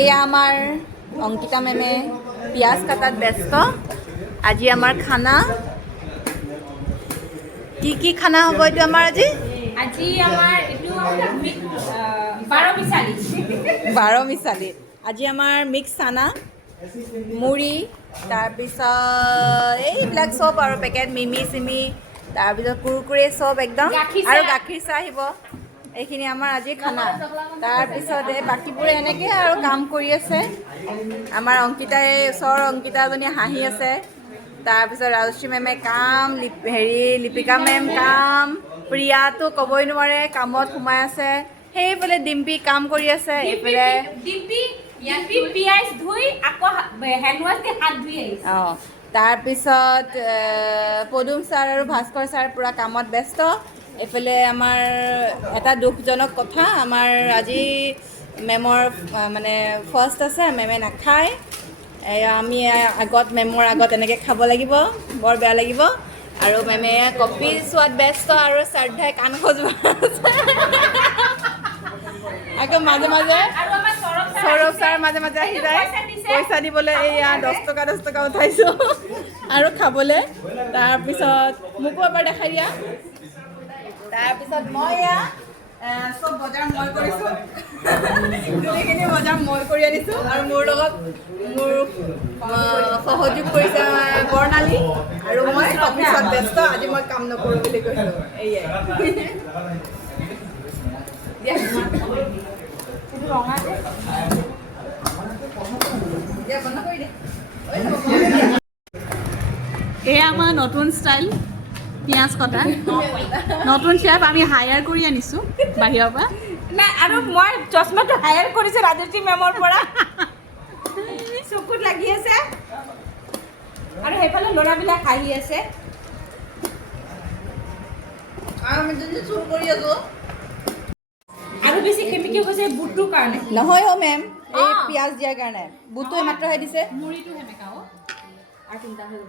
এয়া আমাৰ অংকিতা মেমে পিঁয়াজ কাটাত ব্যস্ত। আজি আমাৰ খানা কি খানা হ'ব এইটো আমাৰ আজি? আজি আমাৰ এইটো বাৰ মিছালি। আজি আমাৰ মিক্স চানা, মুড়ি, তাৰপিছত এইবিলাক চব আৰু পেকেট মিমি চিমি, তাৰপিছত কুৰকুৰে চব একদম আৰু গাখীৰ চাহ আহিব। এইখিনি আমাৰ আজি খানা। তাৰপিছত এই বাকীবোৰে এনেকৈ আৰু কাম কৰি আছে। আমাৰ অংকিতাই ওচৰৰ অংকিতাজনী হাঁহি আছে। তাৰপিছত ৰাজশ্ৰী মেমে কাম, লিপিকা মেম কাম, প্ৰিয়াটো ক'বই নোৱাৰে কামত সোমাই আছে। সেইফালে ডিম্পি কাম কৰি আছে। এইফালে অঁ, তাৰপিছত পদুম ছাৰ আৰু ভাস্কৰ ছাৰ পূৰা কামত ব্যস্ত। এইফালে আমাৰ এটা দুখজনক কথা, আমাৰ আজি মেমৰ মানে ফাৰ্ষ্ট আছে, মেমে নাখায়। আমি মেমৰ আগত এনেকৈ খাব লাগিব, বৰ বেয়া লাগিব। আৰু মেমে কপি চোৱাত ব্যস্ত আৰু শ্ৰদ্ধাই কাণ খজুৱাই আছে। আকৌ মাজে মাজে সৌৰভ ছাৰ মাজে মাজে আহি যায় পইচা দিবলৈ। এইয়া 10 টকা উঠাইছোঁ আৰু খাবলৈ। তাৰপিছত মোকো এবাৰ দেখাই দিয়া। তাৰপিছত মই এয়া চব বজাৰ মই কৰিছোঁ। গোটেইখিনি বজাৰ মই কৰি আনিছোঁ আৰু মোৰ লগত মোৰ সহযোগ কৰিছে বৰ্ণালী। আৰু মই অফিচত ব্যস্ত, আজি মই কাম নকৰোঁ বুলি কৈছোঁ। এয়াই এয়া আমাৰ নতুন ষ্টাইল পিঁয়াজ কটা। নতুন চেফ আমি হায়াৰ কৰি আনিছোঁ বাহিৰৰ পৰা। নাই, আৰু মই চশমাটো হায়াৰ কৰিছোঁ ৰাজশ্ৰী মেমৰ পৰা। চকুত লাগি আছে আৰু সেইফালে ল'ৰাবিলাক হাঁহি আছে। আৰু বেছি কেমিকেল হৈছে বুটটোৰ কাৰণে। নহয় অ' মেম, এই পিঁয়াজ দিয়াৰ কাৰণে। বুটটো মাত্ৰহে দিছে। মুড়িটো সেনেকা আৰু চিন্তা হৈ